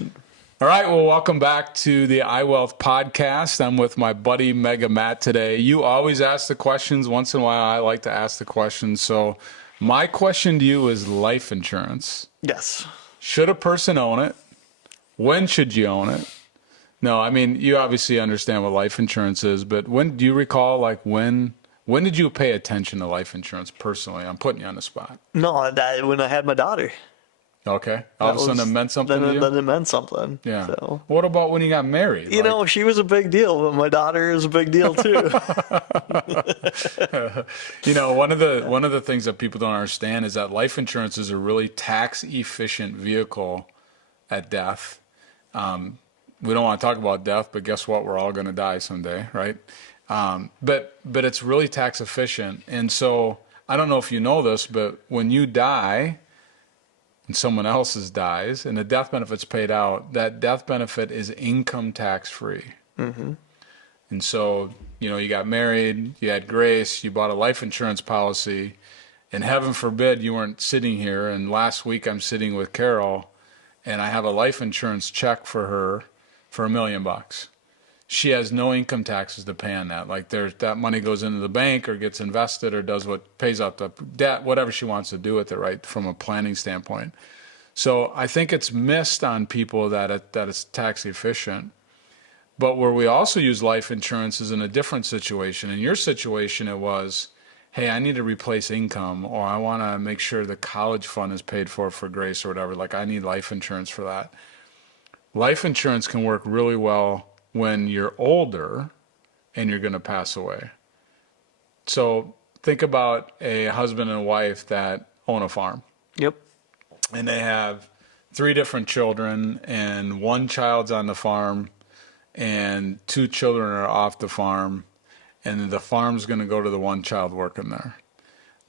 All right, well, welcome back to the iWealth podcast. I'm with my buddy Mega Matt today. You always ask the questions. Once in a while, I like to ask the questions. So my question to you is life insurance. Yes. Should a person own it? When should you own it? No, I mean, you obviously understand what life insurance is, but when do you recall, like, when did you pay attention to life insurance personally? I'm putting you on the spot. No, that when I had my daughter. Okay. All of a sudden it meant something to you? Then it meant something. Yeah. So, What about when you got married? you know, she was a big deal, but my daughter is a big deal too. You know, one of the things that people don't understand is that life insurance is a really tax efficient vehicle at death. We don't want to talk about death, but guess what? We're all going to die someday, right? But it's really tax efficient. And so I don't know if you know this, but when you die and someone else's dies and the death benefit's paid out, that death benefit is income tax free. Mm-hmm. And so, you know, you got married, you had grace, you bought a life insurance policy, and heaven forbid you weren't sitting here. And last week I'm sitting with Carol and I have a life insurance check for her for $1 million. She has no income taxes to pay on that. Like that money goes into the bank or gets invested or does what pays out the debt, whatever she wants to do with it, right? From a planning standpoint. So I think it's missed on people that it's tax efficient. But where we also use life insurance is in a different situation. In your situation, it was, hey, I need to replace income, or I want to make sure the college fund is paid for Grace or whatever. Like I need life insurance for that. Life insurance can work really well when you're older and you're going to pass away. So think about a husband and wife that own a farm. Yep. And they have 3 different children, and 1 child's on the farm and 2 children are off the farm, and the farm's going to go to the 1 child working there.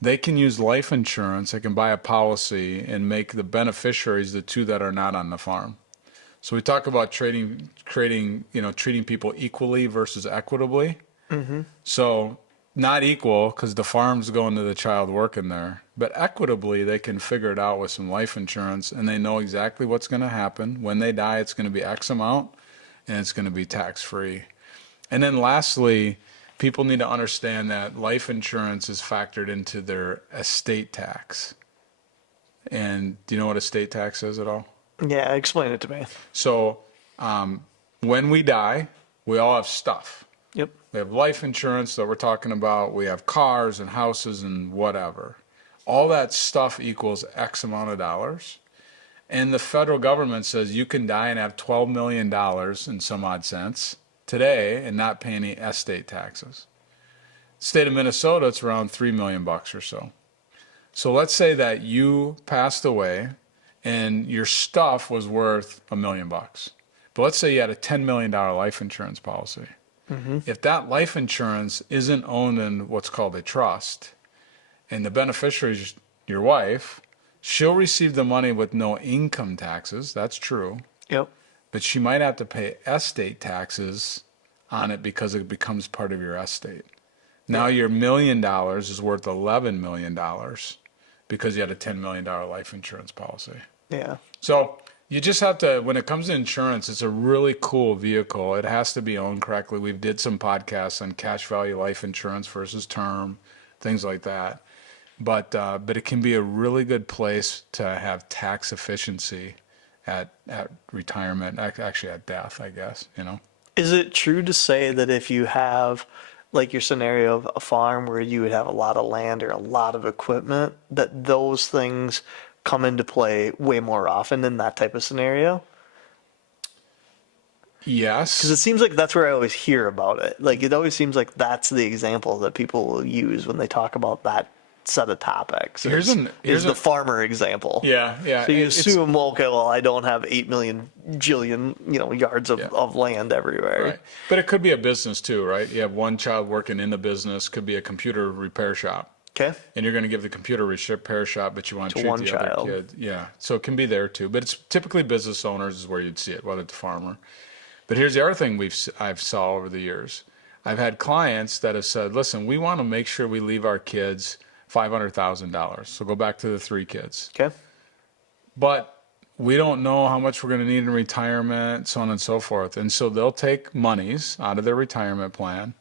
They can use life insurance. They can buy a policy and make the beneficiaries the 2 that are not on the farm. So we talk about treating people equally versus equitably. Mm-hmm. So not equal because the farm's going to the child working there, but equitably they can figure it out with some life insurance, and they know exactly what's going to happen. When they die, it's going to be X amount, and it's going to be tax free. And then lastly, people need to understand that life insurance is factored into their estate tax. And do you know what estate tax is at all? Yeah, explain it to me. So when we die, we all have stuff. Yep. We have life insurance that we're talking about. We have cars and houses and whatever. All that stuff equals X amount of dollars. And the federal government says you can die and have $12 million in some odd cents today and not pay any estate taxes. State of Minnesota, it's around $3 million or so. So let's say that you passed away and your stuff was worth $1 million. But let's say you had a $10 million life insurance policy. Mm-hmm. If that life insurance isn't owned in what's called a trust, and the beneficiary is your wife, she'll receive the money with no income taxes. That's true. Yep. But she might have to pay estate taxes on it because it becomes part of your estate. Now your $1 million is worth $11 million because you had a $10 million life insurance policy. Yeah. So you just have to, when it comes to insurance, it's a really cool vehicle. It has to be owned correctly. We've did some podcasts on cash value life insurance versus term, things like that. But it can be a really good place to have tax efficiency at retirement, actually at death, I guess, you know. Is it true to say that if you have, like your scenario of a farm where you would have a lot of land or a lot of equipment, that those things come into play way more often in that type of scenario? Yes. Because it seems like that's where I always hear about it. Like, it always seems like that's the example that people will use when they talk about that set of topics. Here's the farmer example. Yeah. So you assume, okay, well, I don't have 8 million jillion, yards of land everywhere. Right. But it could be a business too, right? You have 1 child working in the business, could be a computer repair shop. Okay. And you're going to give the computer repair shop, but you want to treat 1 the child. other kid. Yeah. So it can be there too. But it's typically business owners is where you'd see it, whether it's a farmer. But here's the other thing I've saw over the years. I've had clients that have said, listen, we want to make sure we leave our kids $500,000. So go back to the 3 kids. Okay. But we don't know how much we're going to need in retirement, so on and so forth. And so they'll take monies out of their retirement plan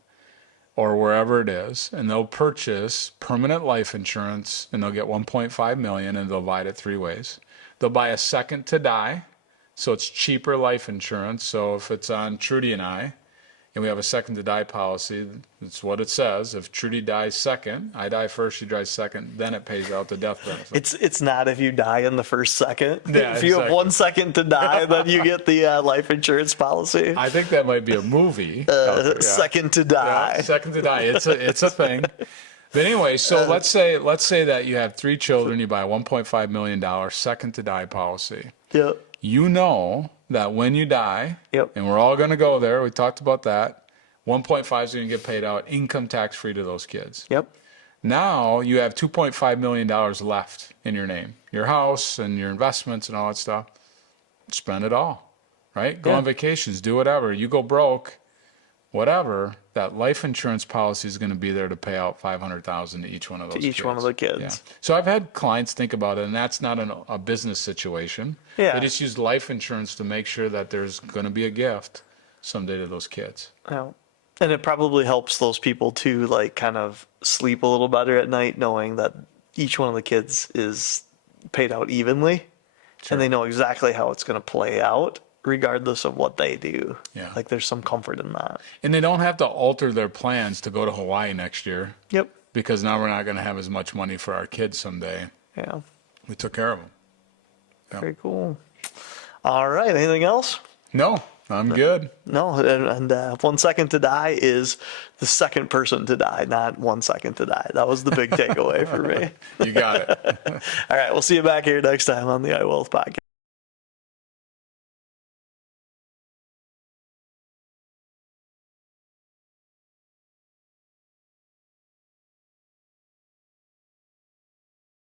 or wherever it is, and they'll purchase permanent life insurance, and they'll get 1.5 million, and they'll divide it 3 ways. They'll buy a second to die, so it's cheaper life insurance. So if it's on Trudy and I, and we have a second to die policy, that's what it says. If Trudy dies second, I die first, she dies second, then it pays out the death benefit. It's not if you die in the first second. Yeah, if you have exactly. 1 second to die, then you get the life insurance policy. I think that might be a movie. out there, yeah. Second to die. Yeah, second to die. It's a thing. But anyway, so let's say that you have 3 children, you buy a $1.5 million second to die policy. Yep. You know that when you die, Yep. and we're all going to go there, we talked about that, 1.5 is going to get paid out income tax free to those kids. Yep. Now you have $2.5 million left in your name, your house and your investments and all that stuff. Spend it all, right? Go Yeah. on vacations, do whatever. You go broke, whatever. That life insurance policy is going to be there to pay out $500,000 to each one of those. To each kids. one of the kids. Yeah. So I've had clients think about it, and that's not a business situation. Yeah. They just use life insurance to make sure that there's going to be a gift someday to those kids. Yeah. And it probably helps those people too, like kind of sleep a little better at night, knowing that each one of the kids is paid out evenly, Sure. and they know exactly how it's going to play out, regardless of what they do. Yeah. Like there's some comfort in that. And they don't have to alter their plans to go to Hawaii next year Yep. because now we're not going to have as much money for our kids someday. Yeah. We took care of them. Very cool. All right. Anything else? No, I'm good. No. And 1 second to die is the second person to die, not 1 second to die. That was the big takeaway for me. You got it. All right. We'll see you back here next time on the iWealth podcast.